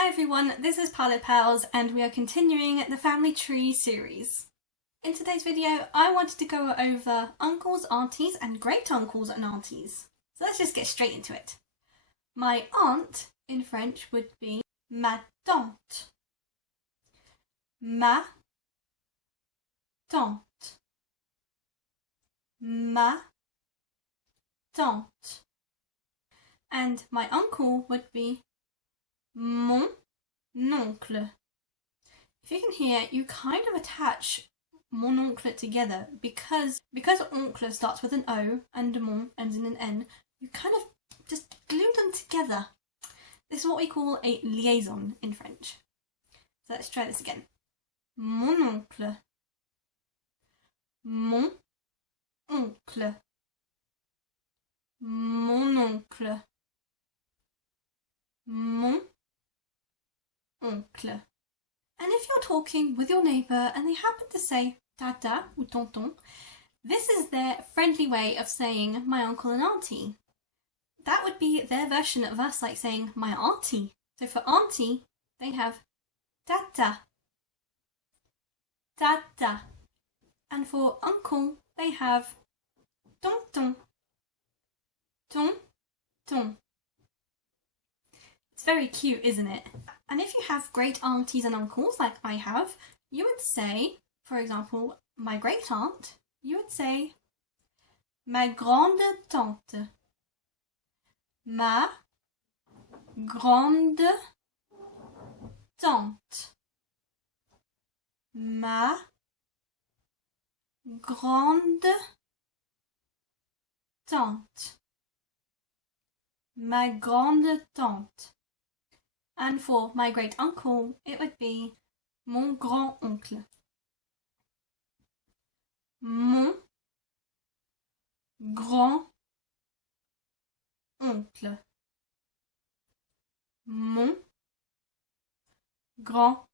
Hi everyone, this is Parlez and we are continuing the family tree series. In today's video, I wanted to go over uncles, aunties and great-uncles and aunties. So let's just get straight into it. My aunt in French would be ma tante. Ma tante. Ma tante. And my uncle would be mon oncle. If you can hear, you kind of attach mon oncle together because oncle starts with an O and mon ends in an N. You kind of just glue them together. This is what we call a liaison in French. So let's try this again. Mon oncle. Mon oncle. Mon oncle. Mon oncle. And if you're talking with your neighbour and they happen to say tata or tonton, this is their friendly way of saying my uncle and auntie. That would be their version of us like saying my auntie. So for auntie, they have tata. Tata. And for uncle, they have tonton. Tonton. It's very cute, isn't it? And if you have great aunties and uncles like I have, you would say, for example, my great aunt, you would say ma grande-tante. Ma grande-tante. Ma grande-tante. Ma grande-tante. And for my great uncle, it would be mon grand-oncle. Mon grand-oncle. Mon grand-oncle.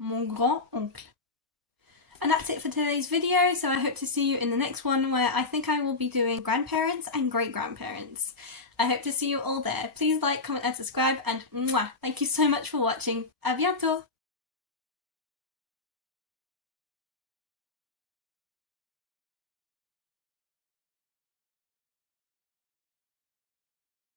Mon grand-oncle. And that's it for today's video, so I hope to see you in the next one where I think I will be doing grandparents and great-grandparents. I hope to see you all there. Please like, comment and subscribe, and mwah, thank you so much for watching. À bientôt!